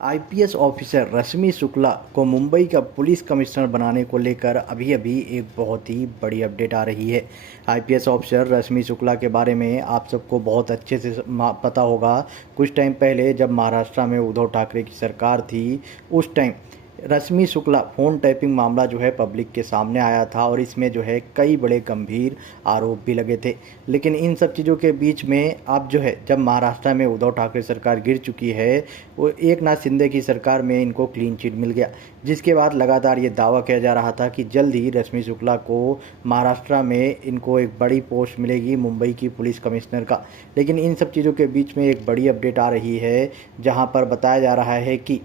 IPS officer रश्मि शुक्ला को मुंबई का police commissioner बनाने को लेकर अभी एक बहुत ही बड़ी अपडेट आ रही है। आईपीएस ऑफिसर रश्मि शुक्ला के बारे में आप सबको बहुत अच्छे से पता होगा। कुछ टाइम पहले जब महाराष्ट्र में उद्धव ठाकरे की सरकार थी, उस टाइम रश्मि शुक्ला फ़ोन टैपिंग मामला जो है पब्लिक के सामने आया था और इसमें जो है कई बड़े गंभीर आरोप भी लगे थे। लेकिन इन सब चीज़ों के बीच में अब जो है जब महाराष्ट्र में उद्धव ठाकरे सरकार गिर चुकी है, वो एकनाथ शिंदे की सरकार में इनको क्लीन चिट मिल गया, जिसके बाद लगातार ये दावा किया जा रहा था कि जल्द ही रश्मि शुक्ला को महाराष्ट्र में इनको एक बड़ी पोस्ट मिलेगी मुंबई की पुलिस कमिश्नर का। लेकिन इन सब चीज़ों के बीच में एक बड़ी अपडेट आ रही है, जहाँ पर बताया जा रहा है कि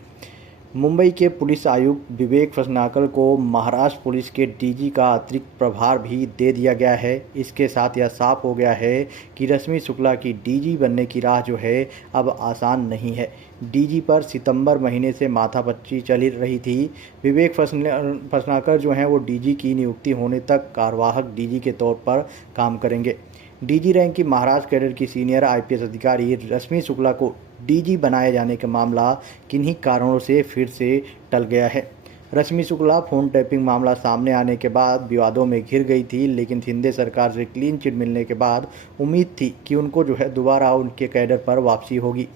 मुंबई के पुलिस आयुक्त विवेक फसनाकर को महाराष्ट्र पुलिस के डीजी का अतिरिक्त प्रभार भी दे दिया गया है। इसके साथ यह साफ हो गया है कि रश्मि शुक्ला की डीजी बनने की राह जो है अब आसान नहीं है। डीजी पर सितंबर महीने से माथापच्ची चल रही थी। विवेक फसनाकर जो हैं वो डीजी की नियुक्ति होने तक कार्यवाहक डीजी के तौर पर काम करेंगे। डीजी रैंक की महाराष्ट्र कैडर की सीनियर आईपीएस अधिकारी रश्मि शुक्ला को डीजी बनाए जाने का मामला किन्हीं कारणों से फिर से टल गया है। रश्मि शुक्ला फ़ोन टैपिंग मामला सामने आने के बाद विवादों में घिर गई थी, लेकिन शिंदे सरकार से क्लीन चिट मिलने के बाद उम्मीद थी कि उनको जो है दोबारा उनके कैडर पर वापसी होगी।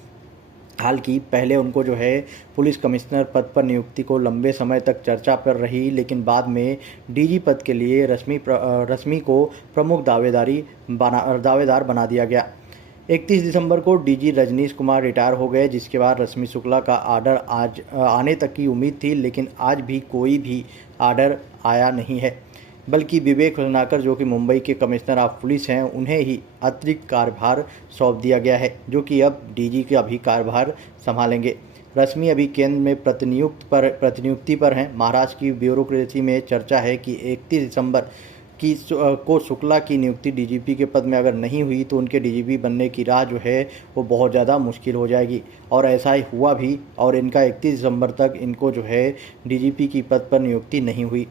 हालांकि पहले उनको जो है पुलिस कमिश्नर पद पर नियुक्ति को लंबे समय तक चर्चा पर रही, लेकिन बाद में डीजी पद के लिए रश्मि को प्रमुख दावेदार बना दिया गया। 31 दिसंबर को डीजी रजनीश कुमार रिटायर हो गए, जिसके बाद रश्मि शुक्ला का आर्डर आज आने तक की उम्मीद थी, लेकिन आज भी कोई भी आर्डर आया नहीं है। बल्कि विवेक फसनाकर जो कि मुंबई के कमिश्नर ऑफ पुलिस हैं, उन्हें ही अतिरिक्त कार्यभार सौंप दिया गया है, जो कि अब डीजी का भी कार्यभार संभालेंगे। रश्मि अभी केंद्र में प्रतिनियुक्ति पर हैं। महाराष्ट्र की ब्यूरोक्रेसी में चर्चा है कि 31 दिसंबर को शुक्ला की नियुक्ति डीजीपी के पद में अगर नहीं हुई तो उनके डीजीपी बनने की राह जो है वो बहुत ज़्यादा मुश्किल हो जाएगी, और ऐसा ही हुआ भी, और इनका 31 दिसंबर तक इनको जो है डीजीपी की पद पर नियुक्ति नहीं हुई।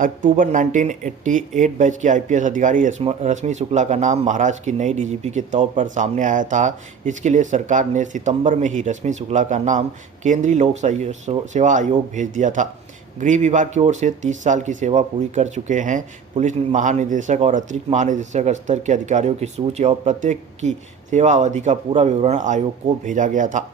अक्टूबर 1988 बैच के आईपीएस अधिकारी रश्मि शुक्ला का नाम महाराष्ट्र की नई डीजीपी के तौर पर सामने आया था। इसके लिए सरकार ने सितंबर में ही रश्मि शुक्ला का नाम केंद्रीय लोक सेवा आयोग भेज दिया था। गृह विभाग की ओर से 30 साल की सेवा पूरी कर चुके हैं। पुलिस महानिदेशक और अतिरिक्त महानिदेशक स्तर के अधिकारियों की सूची और प्रत्येक की सेवा अवधि का पूरा विवरण आयोग को भेजा गया था।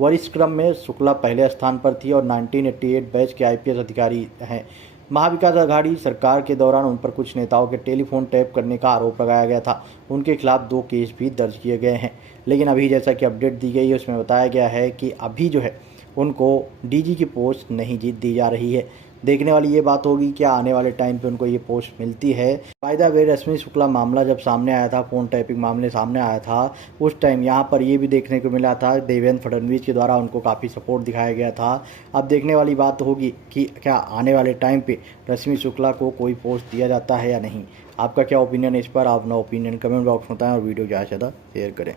वरिष्ठ क्रम में शुक्ला पहले स्थान पर थी और 1988 बैच के आईपीएस अधिकारी हैं। महाविकास आघाड़ी सरकार के दौरान उन पर कुछ नेताओं के टेलीफोन टैप करने का आरोप लगाया गया था। उनके खिलाफ 2 केस भी दर्ज किए गए हैं। लेकिन अभी जैसा कि अपडेट दी गई है, उसमें बताया गया है कि अभी जो है उनको डीजी की पोस्ट नहीं दी जा रही है। देखने वाली ये बात होगी क्या आने वाले टाइम पे उनको ये पोस्ट मिलती है। बाय द वे, रश्मि शुक्ला मामला जब सामने आया था, फ़ोन टैपिंग मामले सामने आया था, उस टाइम यहाँ पर ये भी देखने को मिला था देवेंद्र फडणवीस के द्वारा उनको काफ़ी सपोर्ट दिखाया गया था। अब देखने वाली बात होगी कि क्या आने वाले टाइम पे रश्मि शुक्ला को कोई पोस्ट दिया जाता है या नहीं। आपका क्या ओपिनियन है इस पर? आप अपना ओपिनियन कमेंट बॉक्स में बताएं और वीडियो ज़्यादा से ज़्यादा शेयर करें।